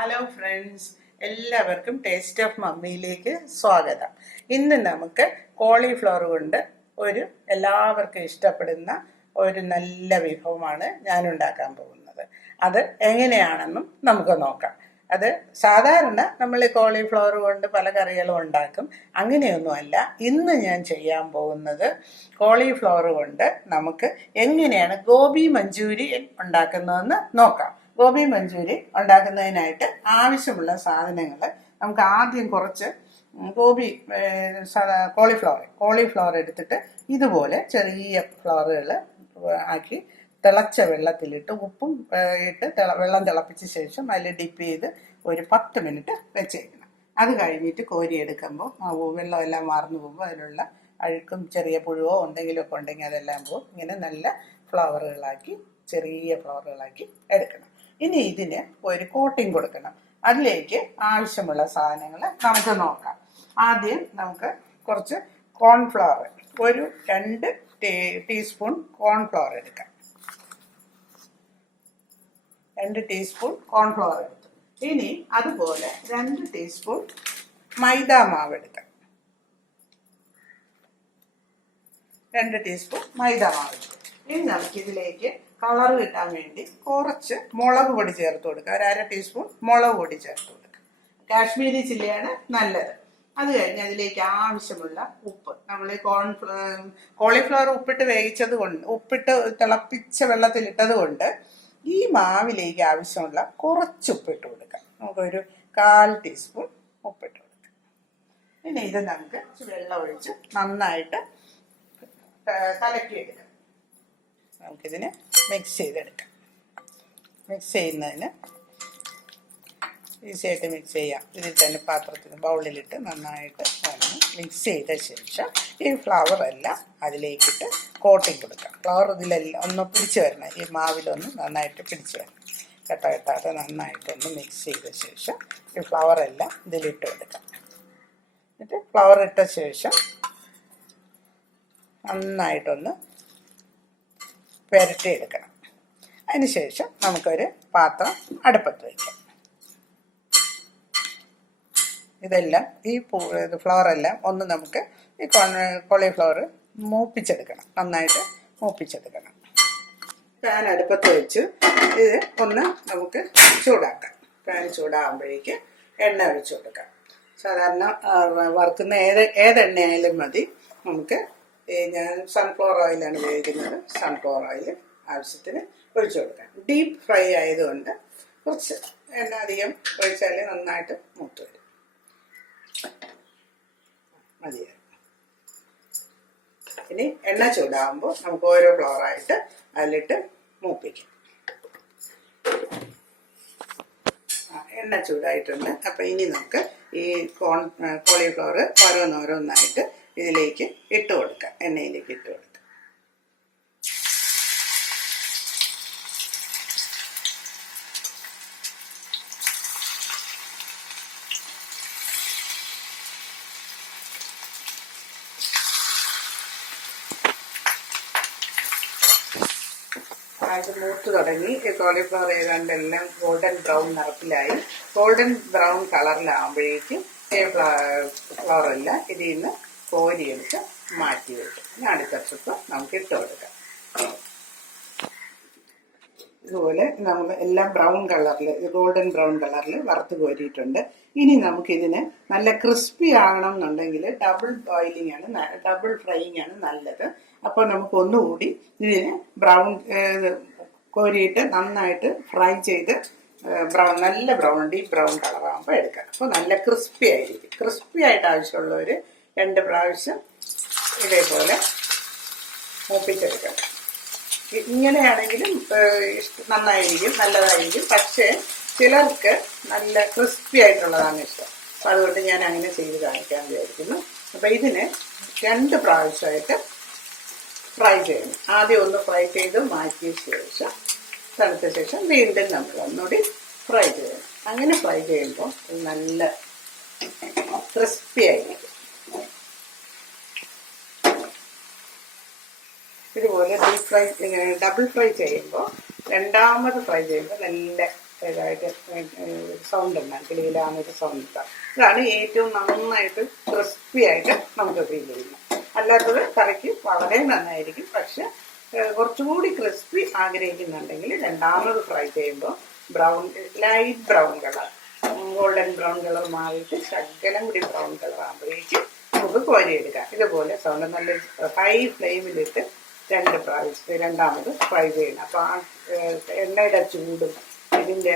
Hello friends, എല്ലാവർക്കും taste of മമ്മിയിലേക്ക് സ്വാഗതം. ഇന്ന് നമുക്ക് കോളിഫ്ലവർ കൊണ്ട് എല്ലാവർക്കും ഇഷ്ടപ്പെടുന്ന ഒരു നല്ല വിഭവമാണ് ഞാൻ ഉണ്ടാക്കാൻ പോകുന്നത്. അത് എങ്ങനെയാണെന്നും നമുക്ക് നോക്കാം. അത് സാധാരണ നമ്മൾ കോളിഫ്ലവർ കൊണ്ട് പല കറികളും ഉണ്ടാക്കും. അങ്ങനെയൊന്നുമല്ല, ഇന്ന് ഞാൻ ചെയ്യാൻ പോകുന്നത് കോളിഫ്ലവർ കൊണ്ട് നമുക്ക് എങ്ങനെയാണ് ഗോബി മഞ്ചൂരിയൻ ഉണ്ടാക്കുന്നതെന്ന് നോക്കാം. ഗോബി മഞ്ചൂരി ഉണ്ടാക്കുന്നതിനായിട്ട് ആവശ്യമുള്ള സാധനങ്ങൾ നമുക്ക് ആദ്യം കുറച്ച് കോളിഫ്ലവർ എടുത്തിട്ട് ഇതുപോലെ ചെറിയ ഫ്ലവറുകൾ ആക്കി തിളച്ച വെള്ളത്തിലിട്ട് ഉപ്പും ഇട്ട് വെള്ളം തിളപ്പിച്ച ശേഷം അതിൽ ഡിപ്പ് ചെയ്ത് ഒരു 10 മിനിറ്റ് വെച്ചേക്കണം. അത് കഴിഞ്ഞിട്ട് കോരിയെടുക്കുമ്പോൾ വെള്ളമെല്ലാം വാർന്നു പോകുമ്പോൾ അതിലുള്ള അഴുക്കും ചെറിയ പുഴുവോ എന്തെങ്കിലുമൊക്കെ ഉണ്ടെങ്കിൽ അതെല്ലാം പോകും. ഇങ്ങനെ നല്ല ചെറിയ ഫ്ലവറുകളാക്കി എടുക്കണം. ഇനി ഇതിന് ഒരു കോട്ടിംഗ് കൊടുക്കണം. അതിലേക്ക് ആവശ്യമുള്ള സാധനങ്ങൾ നമുക്ക് നോക്കാം. ആദ്യം നമുക്ക് കുറച്ച് കോൺഫ്ലവർ, ഒരു 2 ടീസ്പൂൺ കോൺഫ്ലവർ എടുക്കാം. 2 ടീസ്പൂൺ കോൺഫ്ലവർ എടുത്തു. ഇനി അതുപോലെ 2 ടീസ്പൂൺ മൈദ മാവ് എടുക്കാം. 2 ടീസ്പൂൺ മൈദ മാവ് എടുക്കും. ഇനി നമുക്കിതിലേക്ക് കളർ കിട്ടാൻ വേണ്ടി കുറച്ച് മുളക് പൊടി ചേർത്ത് കൊടുക്കുക. ഒരു 1/2 ടീസ്പൂൺ മുളക് പൊടി ചേർത്ത് കൊടുക്കുക. കാശ്മീരി ചില്ലിയാണ് നല്ലത്. അത് കഴിഞ്ഞ് അതിലേക്ക് ആവശ്യമുള്ള ഉപ്പ്, നമ്മൾ കോളിഫ്ലവർ ഉപ്പിട്ട് തിളപ്പിച്ച വെള്ളത്തിലിട്ടത് കൊണ്ട് ഈ മാവിലേക്ക് ആവശ്യമുള്ള കുറച്ച് ഉപ്പിട്ട് കൊടുക്കാം. നമുക്കൊരു 1/4 ടീസ്പൂൺ ഉപ്പിട്ട് കൊടുക്കാം. പിന്നെ ഇത് നമുക്ക് വെള്ളം ഒഴിച്ച് നന്നായിട്ട് കലക്കിയെടുക്കാം. നമുക്കിതിനെ മിക്സ് ചെയ്തെടുക്കാം. മിക്സ് ചെയ്യുന്നതിന് ഈസിയായിട്ട് മിക്സ് ചെയ്യാം. ഇതിൽ തന്നെ പാത്രത്തിന് ബൗളിലിട്ട് നന്നായിട്ട് മിക്സ് ചെയ്ത ശേഷം ഈ ഫ്ലവറെല്ലാം അതിലേക്കിട്ട് കോട്ടിങ് കൊടുക്കാം. ഫ്ലവർ ഇതിലെല്ലാം ഒന്ന് പിടിച്ച് വരണം. ഈ മാവിലൊന്ന് നന്നായിട്ട് പിടിച്ച് വരണം. കെട്ടാതെ നന്നായിട്ടൊന്ന് മിക്സ് ചെയ്ത ശേഷം ഈ ഫ്ലവറെല്ലാം ഇതിലിട്ട് കൊടുക്കാം. എന്നിട്ട് ഫ്ലവർ ഇട്ട ശേഷം നന്നായിട്ടൊന്ന് പുരട്ടിയെടുക്കണം. അതിനുശേഷം നമുക്കൊരു പാത്രം അടുപ്പത്ത് വയ്ക്കാം. ഇതെല്ലാം ഈ ഫ്ലവറെല്ലാം ഒന്ന് നമുക്ക് ഈ കോളിഫ്ലവർ മൂപ്പിച്ചെടുക്കണം. നന്നായിട്ട് മൂപ്പിച്ചെടുക്കണം. പാൻ അടുപ്പത്ത് വെച്ച് ഇത് ഒന്ന് നമുക്ക് ചൂടാക്കാം. പാൻ ചൂടാകുമ്പോഴേക്ക് എണ്ണ ഒഴിച്ചു കൊടുക്കാം. സാധാരണ വറുക്കുന്ന ഏതെണ്ണയായാലും മതി. നമുക്ക് ഞാൻ സൺഫ്ലവർ ഓയിലാണ് ഉപയോഗിക്കുന്നത്. സൺഫ്ലവർ ഓയിൽ ആവശ്യത്തിന് ഒഴിച്ചു കൊടുക്കാം. ഡീപ്പ് ഫ്രൈ ആയതുകൊണ്ട് കുറച്ച് എണ്ണ അധികം ഒഴിച്ചാൽ നന്നായിട്ട് മൂത്ത് വരും. മതിയായി. ഇനി എണ്ണ ചൂടാകുമ്പോൾ നമുക്ക് ഓരോ ഫ്ലവറായിട്ട് അതിലിട്ട് മൂപ്പിക്കാം. എണ്ണ ചൂടായിട്ടുണ്ട്. അപ്പം ഇനി നമുക്ക് ഈ കോളിഫ്ലവർ ഓരോന്നോരോന്നായിട്ട് ഇതിലേക്ക് ഇട്ട് കൊടുക്കാം. എണ്ണയിലേക്ക് ഇട്ട് കൊടുക്കാം. അത് മൂത്ത് തുടങ്ങി. കോളിഫ്ലവർ ഏതാണ്ടെല്ലാം ഗോൾഡൻ ബ്രൗൺ നിറത്തിലായി. ഗോൾഡൻ ബ്രൗൺ കളറിലാകുമ്പോഴേക്കും ഫ്ലവറെല്ലാം ഇതിൽ നിന്ന് കോരിയെടുത്ത് മാറ്റി വെക്കും. ഇനി അടുത്ത ട്രിപ്പ് നമുക്ക് ഇട്ട് കൊടുക്കാം. ഇതുപോലെ നമ്മൾ എല്ലാം ഗോൾഡൻ ബ്രൗൺ കളറിൽ വറുത്ത് കോരിയിട്ടുണ്ട്. ഇനി നമുക്കിതിന് നല്ല ക്രിസ്പി ആകണം എന്നുണ്ടെങ്കിൽ ഡബിൾ ഫ്രൈയിങ് ആണ് നല്ലത്. അപ്പോൾ നമുക്ക് ഒന്നുകൂടി ഇതിന് കോരിയിട്ട് നന്നായിട്ട് ഫ്രൈ ചെയ്ത് നല്ല ഡീപ്പ് ബ്രൗൺ കളറാകുമ്പോൾ എടുക്കാം. അപ്പോൾ നല്ല ക്രിസ്പി ആയിരിക്കും. ക്രിസ്പി ആയിട്ട് ആവശ്യമുള്ളവർ 2 പ്രാവശ്യം ഇതേപോലെ മൂപ്പിച്ചെടുക്കണം. ഇങ്ങനെയാണെങ്കിലും നല്ലതായിരിക്കും. പക്ഷേ ചിലർക്ക് നല്ല ക്രിസ്പി ആയിട്ടുള്ളതാണ് ഇഷ്ടം. അപ്പം അതുകൊണ്ട് ഞാൻ അങ്ങനെ ചെയ്ത് കാണിക്കാൻ വിചാരിക്കുന്നു. അപ്പം ഇതിന് 2 പ്രാവശ്യമായിട്ട് ഫ്രൈ ചെയ്യണം. ആദ്യം ഒന്ന് ഫ്രൈ ചെയ്ത് മാറ്റിയ ശേഷം തണുത്ത ശേഷം വീണ്ടും നമ്മൾ ഒന്നുകൂടി ഫ്രൈ ചെയ്യണം. അങ്ങനെ ഫ്രൈ ചെയ്യുമ്പോൾ നല്ല ക്രിസ്പി ആയിരിക്കും. ഇതുപോലെ ഡബിൾ ഫ്രൈ ചെയ്യുമ്പോൾ രണ്ടാമത് ഫ്രൈ ചെയ്യുമ്പോൾ നല്ല ഇതായിട്ട് സൗണ്ട് ഉണ്ടാകും, കിളിയിലാന്നൊരു സൗണ്ട് ഉണ്ടാകും. ഇതാണ് ഏറ്റവും നന്നായിട്ട് ക്രിസ്പി ആയിട്ട് നമുക്ക് ഫീൽ ചെയ്യുന്നത്. അല്ലാത്തത് കറിക്ക് വളരെ നന്നായിരിക്കും. പക്ഷെ കുറച്ചുകൂടി ക്രിസ്പി ആഗ്രഹിക്കുന്നുണ്ടെങ്കിൽ രണ്ടാമത് ഫ്രൈ ചെയ്യുമ്പോൾ brown, light brown colour, golden brown colour മാറിയിട്ട് ശകലം കൂടി ബ്രൗൺ കളർ ആകുമ്പോഴേക്കും നമുക്ക് കോരിയെടുക്കാം. ഇതുപോലെ സൗണ്ട് നല്ല ഹൈ ഫ്ലെയിമിലിട്ട് രണ്ടാമത് ഫ്രൈ ചെയ്യണം. അപ്പോൾ ആ എണ്ണയുടെ ചൂടും ഇതിൻ്റെ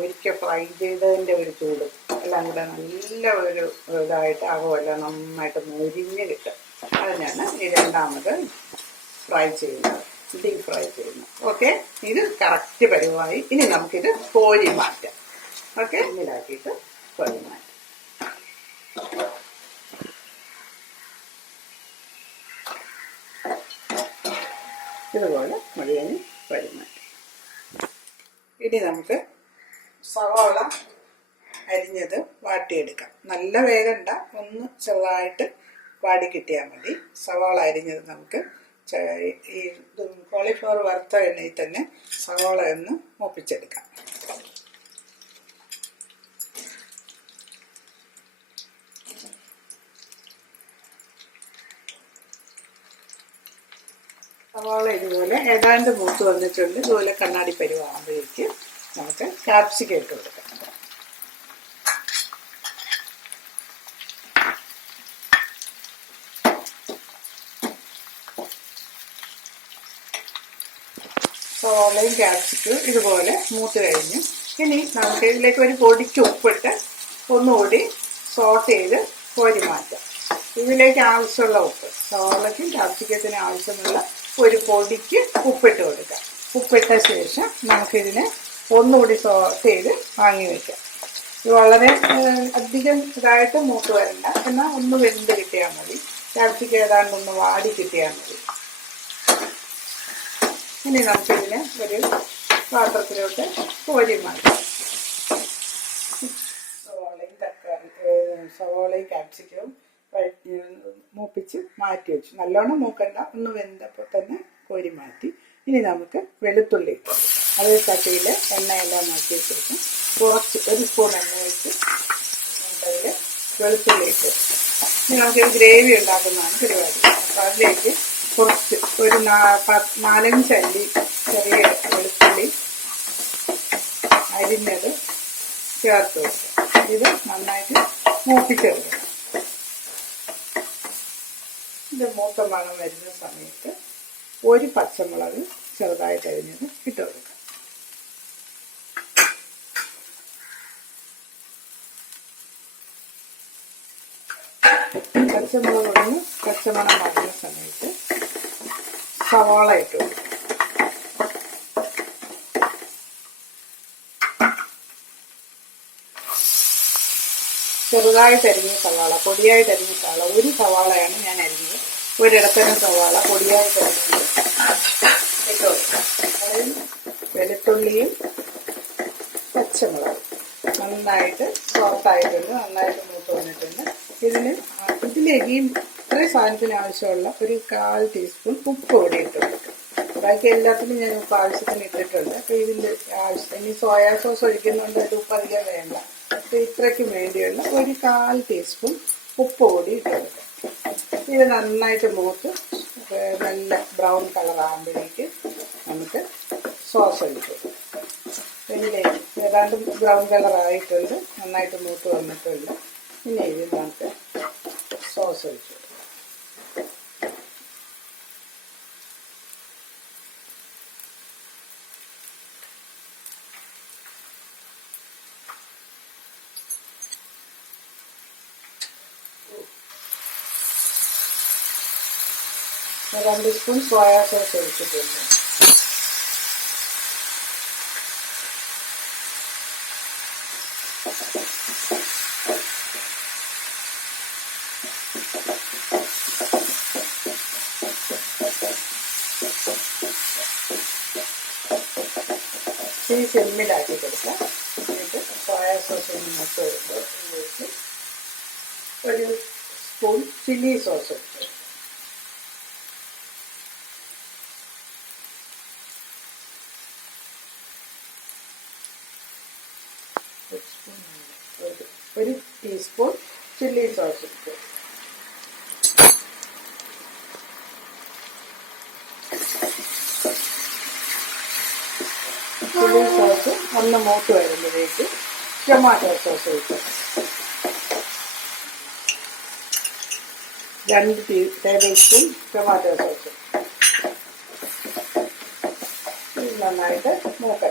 ഒരിക്കൽ ഫ്രൈ ചെയ്തതിൻ്റെ ഒരു ചൂടും എല്ലാം കൂടെ നല്ല ഒരു ഇതായിട്ട് ആകുമല്ലോ, നന്നായിട്ട് മൊരിഞ്ഞ് കിട്ടും. അതിനാണ് ഈ രണ്ടാമത് ഫ്രൈ ചെയ്യുന്നത്, ഡീപ് ഫ്രൈ ചെയ്യുന്നത്. ഓക്കെ, ഇത് കറക്റ്റ് പരുവമായി. ഇനി നമുക്കിത് കോരി മാറ്റാം. ഓക്കെ, ഇതിലാക്കിയിട്ട് കോരി മാറ്റാം. ഇതുപോലെ മുഴുവൻ കോരി മാറ്റാം. ഇനി നമുക്ക് സവാള അരിഞ്ഞത് വാട്ടിയെടുക്കാം. നല്ല വേഗണ്ട, ഒന്ന് ചെറുതായിട്ട് വാടി കിട്ടിയാൽ മതി. സവാള അരിഞ്ഞത് നമുക്ക് ഈ കോളിഫ്ലവർ വറുത്ത എണ്ണയിൽ തന്നെ സവാള ഒന്ന് മൂപ്പിച്ചെടുക്കാം. സവാള ഇതുപോലെ ഏതാണ്ട് മൂത്ത് വന്നിട്ടുണ്ട്. ഇതുപോലെ കണ്ണാടി പരുവാകുമ്പോഴേക്ക് നമുക്ക് ക്യാപ്സിക്കം ഇട്ട് കൊടുക്കാം. സവാളയും ക്യാപ്സിക്കവും ഇതുപോലെ മൂത്ത് കഴിഞ്ഞു. ഇനി നമുക്ക് ഇതിലേക്ക് ഒരു പൊടിക്ക് ഉപ്പിട്ട് ഒന്നുകൂടി സോട്ട് ചെയ്ത് കോരി മാറ്റാം. ഇതിലേക്ക് ആവശ്യമുള്ള ഉപ്പ്, സവാളയ്ക്കും ക്യാപ്സിക്കത്തിന് ആവശ്യമുള്ള ഒരു പൊടിക്ക് ഉപ്പിട്ട് കൊടുക്കാം. ഉപ്പിട്ട ശേഷം നമുക്കിതിനെ ഒന്നുകൂടി സോട്ട് ചെയ്ത് വാങ്ങി വയ്ക്കാം. ഇത് വളരെ അധികം ഇതായിട്ട് മൂത്ത് വരണ്ട, എന്നാൽ ഒന്ന് വെന്ത് കിട്ടിയാൽ മതി. ക്യാപ്സിക്കം ഏതാണ്ട് ഒന്ന് വാടി കിട്ടിയാൽ മതി. ഇനി നമുക്കിതിനെ ഒരു പാത്രത്തിലോട്ട് കോരി മാറ്റാം. സവാളയും ക്യാപ്സിക്കവും മൂപ്പിച്ച് മാറ്റി വെച്ചു. നല്ലോണം മൂക്കണ്ട, ഒന്ന് വെന്തപ്പോൾ തന്നെ കോരി മാറ്റി. ഇനി നമുക്ക് വെളുത്തുള്ളി ഇട്ട് അത് ചട്ടിയിൽ എണ്ണയെല്ലാം മാറ്റി വെച്ചിട്ട് കുറച്ച് ഒരു സ്പൂൺ എണ്ണ വെച്ച് അതിൽ വെളുത്തുള്ളി ഇട്ട് ഇനി നമുക്ക് ഗ്രേവി ഉണ്ടാക്കുന്നതാണ് പരിപാടി. അപ്പോൾ അതിലേക്ക് കുറച്ച് ഒരു 4-5 അല്ലി ചെറിയ വെളുത്തുള്ളി അരിഞ്ഞത് ചേർത്ത് വെക്കുക. ഇത് നന്നായിട്ട് മൂപ്പിച്ചെടുക്കണം. ഇത് മൂത്ത മണം വരുന്ന സമയത്ത് ഒരു പച്ചമുളക് ചെറുതായിട്ട് അരിഞ്ഞത് ഇട്ട് കൊടുക്കാം. പച്ചമുളക് ഒന്ന് പച്ചമണം വരുന്ന സമയത്ത് സവാള ഇട്ട് കൊടുക്കാം. ചെറുതായിട്ട് അരിഞ്ഞ സവാള, പൊടിയായിട്ട് അരിഞ്ഞ സവാള, ഒരു സവാളയാണ് ഞാൻ അരിഞ്ഞത്. ഒരിടത്തരം സവാള പൊടിയായിട്ട് അരിഞ്ഞത് ഇട്ട് കൊടുക്കാം. അതിൽ വെളുത്തുള്ളിയും പച്ചമുളകും നന്നായിട്ട് സോഫ്റ്റായിട്ടുണ്ട്, നന്നായിട്ട് മൂത്ത് വന്നിട്ടുണ്ട്. ഇതിലേക്ക് ഇത്രയും സാധനത്തിന് ആവശ്യമുള്ള ഒരു 1/4 ടീസ്പൂൺ ഉപ്പ് കൂടി ഇട്ട് കൊടുക്കും. ബാക്കി എല്ലാത്തിനും ഞാൻ ഉപ്പ് ആവശ്യത്തിന് ഇട്ടിട്ടുണ്ട്. അപ്പോൾ ഇതിൻ്റെ ആവശ്യം ഇനി സോയാ സോസ് ഒഴിക്കുന്നുണ്ട്, അത് ഉപ്പ് അധികം വേണ്ട. അപ്പോൾ ഇത്രയ്ക്കും വേണ്ടിയുള്ള ഒരു 1/4 ടീസ്പൂൺ ഉപ്പ് കൂടി ഇട്ട് കൊടുക്കും. ഇത് നന്നായിട്ട് മൂത്ത് നല്ല ബ്രൗൺ കളർ ആകുമ്പോഴേക്ക് നമുക്ക് സോസ് ഒഴിച്ചു കൊടുക്കും. ഇതിലേക്ക് ഏതാണ്ട് ബ്രൗൺ കളർ ആയിട്ടുണ്ട്, നന്നായിട്ട് മൂത്ത് വന്നിട്ടുണ്ട്. ഇനി ഇത് നമുക്ക് സോസ് ഒഴിച്ചു കൊടുക്കും. ഒരു 2 സ്പൂൺ സോയാ സോസ് ഒഴിച്ചിട്ടുണ്ട്. ഈ ചെമ്മിലാക്കി കൊടുക്കാം. എന്നിട്ട് സോയാ സോസ് ഒന്ന് മൂത്ത് വരുമ്പോൾ ഇതിലേക്ക് ഒരു സ്പൂൺ ചില്ലി സോസ് ഒഴിച്ചു. ഒരു ടീസ്പൂൺ ചില്ലി സോസ് ഇട്ടു. ചില്ലി സോസ് ഒന്ന് മൂത്ത് വരുമ്പോഴേക്ക് ടൊമാറ്റോ സോസ് ഇട്ടു. 2 ടേബിൾ സ്പൂൺ ടൊമാറ്റോ സോസ് നന്നായിട്ട് മൂക്കട്ടെ.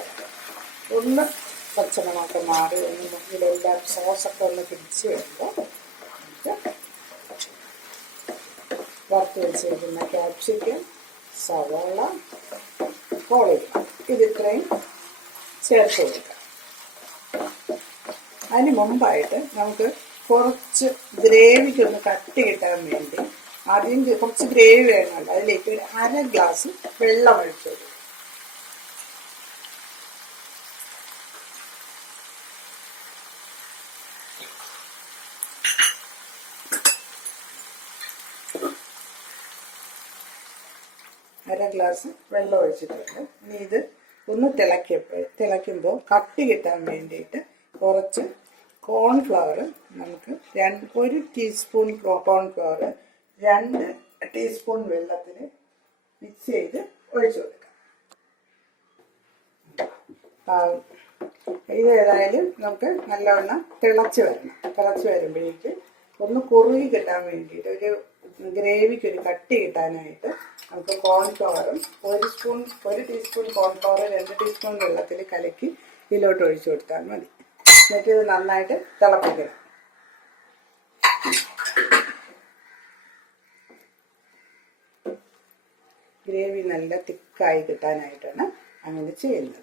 ഒന്ന് പച്ചമണമൊക്കെ മാറി ഒന്ന് ഇതിലെല്ലാം സോസൊക്കെ ഒന്ന് പിടിച്ച് വരുമ്പോൾ നമുക്ക് വറുത്ത് വെച്ചിരിക്കുന്ന ക്യാപ്സിക്കം, സവാള, കോളിഫ്ലവർ ഇതിത്രയും ചേർത്ത് കൊടുക്കാം. അതിന് മുമ്പായിട്ട് നമുക്ക് കുറച്ച് ഗ്രേവിക്കൊന്ന് കട്ടി കിട്ടാൻ വേണ്ടി ആദ്യം കുറച്ച് ഗ്രേവി വേണമല്ലോ, അതിലേക്ക് ഒരു 1/2 ഗ്ലാസ് വെള്ളം ഒഴിച്ചു കൊടുക്കും. അര ഗ്ലാസ് വെള്ളം ഒഴിച്ചിട്ടുണ്ട്. ഇനി ഇത് ഒന്ന് തിളയ്ക്കുമ്പോൾ കട്ടി കിട്ടാൻ വേണ്ടിയിട്ട് കുറച്ച് കോൺഫ്ലവർ നമുക്ക് 1 ടീസ്പൂൺ കോൺഫ്ലവർ 2 ടീസ്പൂൺ വെള്ളത്തിൽ മിക്സ് ചെയ്ത് ഒഴിച്ചു കൊടുക്കാം. ഇത് ഏതായാലും നമുക്ക് നല്ലവണ്ണം തിളച്ച് വരുമ്പോഴേക്ക് ഒന്ന് കുറുകി കിട്ടാൻ വേണ്ടിയിട്ട് ഒരു ഗ്രേവിക്ക് ഒരു കട്ടി കിട്ടാനായിട്ട് നമുക്ക് കോൺഫ്ലവറും 1 ടീസ്പൂൺ കോൺഫ്ലവർ 2 ടീസ്പൂൺ വെള്ളത്തിൽ കലക്കി ഇതിലോട്ട് ഒഴിച്ചു കൊടുത്താൽ മതി. എന്നിട്ട് ഇത് നന്നായിട്ട് തിളപ്പിക്കണം. ഗ്രേവി നല്ല തിക്കായി കിട്ടാനായിട്ടാണ് അങ്ങനെ ചെയ്യുന്നത്.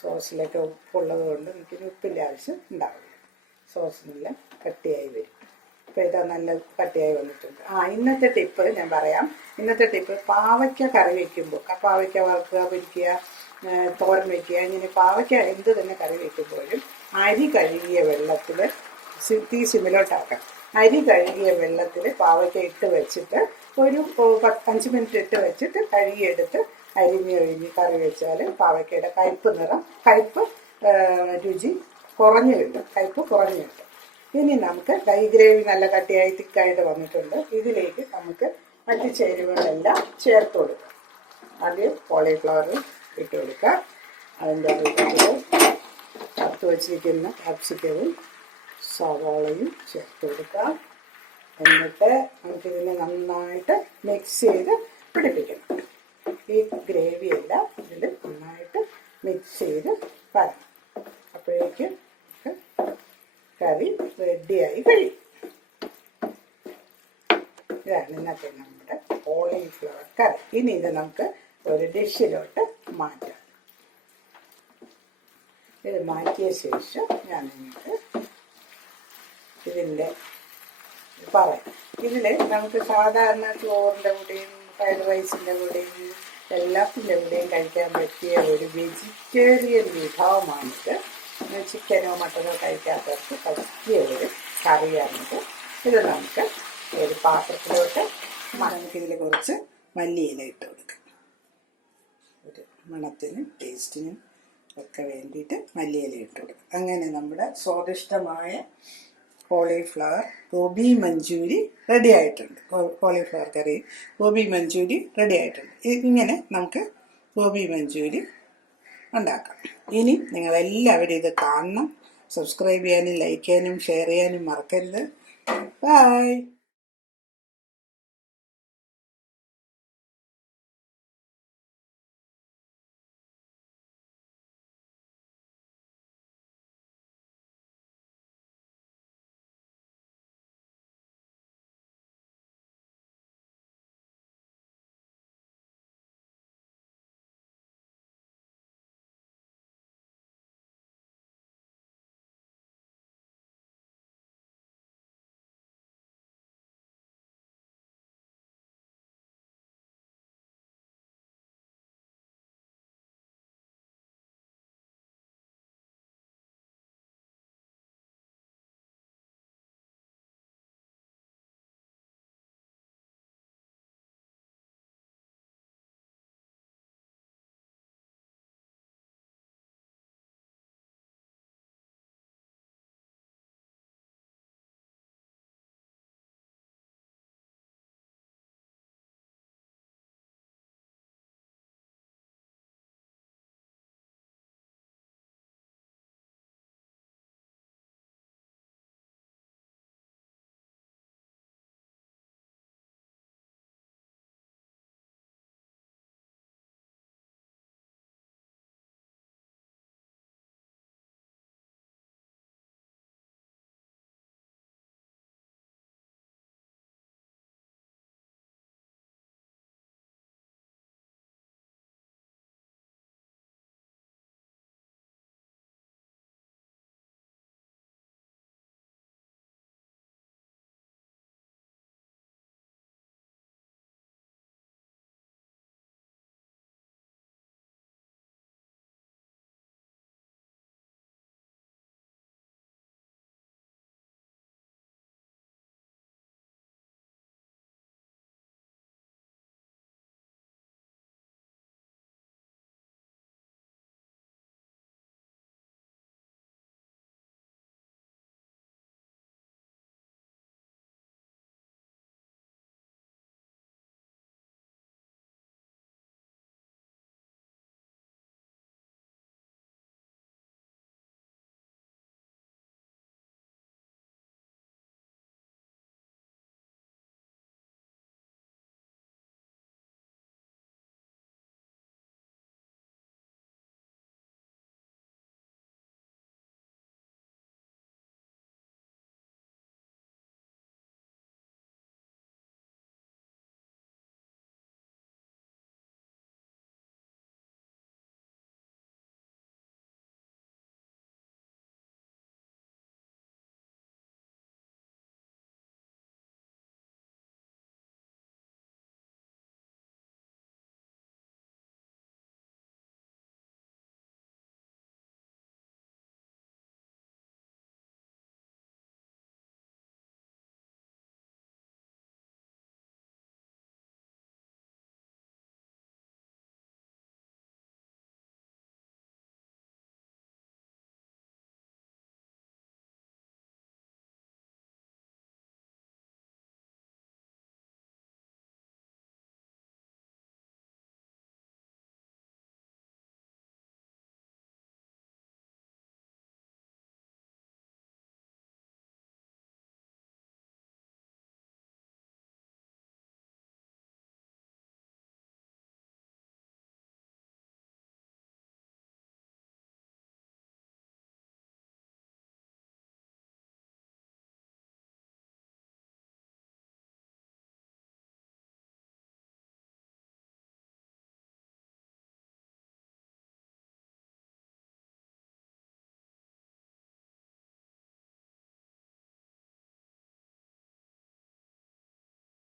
സോസിലൊക്കെ ഉപ്പുള്ളത് കൊണ്ട് എനിക്കൊരു ഉപ്പിൻ്റെ ആവശ്യം ഉണ്ടാവില്ല. സോസ് നല്ല കട്ടിയായി വരും. അപ്പോൾ ഇതാ നല്ല കട്ടിയായി വന്നിട്ടുണ്ട്. ഇന്നത്തെ ടിപ്പ് ഞാൻ പറയാം. ഇന്നത്തെ ടിപ്പ് പാവയ്ക്ക കറി വയ്ക്കുമ്പോൾ, പാവയ്ക്ക വറുക്കുക, പൊരിക്കുക, തോരൻ വയ്ക്കുക, ഇങ്ങനെ പാവയ്ക്ക എന്ത് തന്നെ കറി വയ്ക്കുമ്പോഴും അരി കഴുകിയ വെള്ളത്തിൽ തീ സിമ്മിലോട്ടാക്കാം. അരി കഴുകിയ വെള്ളത്തിൽ പാവയ്ക്ക ഇട്ട് വെച്ചിട്ട് ഒരു 5 മിനിറ്റ് ഇട്ട് വെച്ചിട്ട് കഴുകിയെടുത്ത് അരിഞ്ഞ് കറി വെച്ചാൽ പാവയ്ക്കയുടെ കയ്പ്പ് രുചി കുറഞ്ഞു കിട്ടും. ഇനി നമുക്ക് ഈ ഗ്രേവി നല്ല കട്ടിയായി തിക്കായിട്ട് വന്നിട്ടുണ്ട്. ഇതിലേക്ക് നമുക്ക് മറ്റ് ചേരുവകളെല്ലാം ചേർത്ത് കൊടുക്കാം. ആദ്യം കോളിഫ്ലവർ ഇട്ട് കൊടുക്കാം. അതിൻ്റെ വറുത്ത് വച്ചിരിക്കുന്ന ക്യാപ്സിക്കവും സവാളയും ചേർത്ത് കൊടുക്കാം. എന്നിട്ട് നമുക്കിതിനെ നന്നായിട്ട് മിക്സ് ചെയ്ത് പിടിപ്പിക്കണം. ഈ ഗ്രേവിയെല്ലാം ഇതിൽ നന്നായിട്ട് മിക്സ് ചെയ്ത് വരണം. അപ്പോഴേക്കും കറി റെഡിയായി കഴിയും. ഇതാണ് ഇന്നത്തെ നമ്മുടെ കോളിഫ്ലവർ കറി. ഇനി ഇത് നമുക്ക് ഒരു ഡിഷിലോട്ട് മാറ്റാം. ഇത് മാറ്റിയ ശേഷം ഞാൻ നിങ്ങൾക്ക് ഇതിൻ്റെ പറയാം. ഇതിൽ നമുക്ക് സാധാരണ ചോറിൻ്റെ കൂടെയും ഫ്രൈഡ് റൈസിൻ്റെ കൂടെയും എല്ലാത്തിൻ്റെ കൂടെയും കഴിക്കാൻ പറ്റിയ ഒരു വെജിറ്റേറിയൻ വിഭവമാണിത്. ചിക്കനോ മട്ടനോ കഴിക്കാത്തവർക്ക് പറ്റിയ ഒരു കറിയാണിത്. ഇത് നമുക്ക് ഒരു പാത്രത്തിലോട്ട് നമുക്കിതിൽ കുറച്ച് മല്ലിയില ഇട്ട് കൊടുക്കാം. ഒരു മണത്തിനും ടേസ്റ്റിനും ഒക്കെ വേണ്ടിയിട്ട് മല്ലിയില ഇട്ട് കൊടുക്കാം. അങ്ങനെ നമ്മുടെ സ്വാദിഷ്ടമായ കോളിഫ്ലവർ ഗോബി മഞ്ചൂരി റെഡി ആയിട്ടുണ്ട്. കോളിഫ്ലവർ കറി ഗോബി മഞ്ചൂരി റെഡി ആയിട്ടുണ്ട്. ഇങ്ങനെ നമുക്ക് ഗോബി മഞ്ചൂരി ഉണ്ടാക്കാം. ഇനി നിങ്ങളെല്ലാവരും ഇത് കാണണം. സബ്സ്ക്രൈബ് ചെയ്യാനും ലൈക്ക് ചെയ്യാനും ഷെയർ ചെയ്യാനും മറക്കരുത്. ബൈ.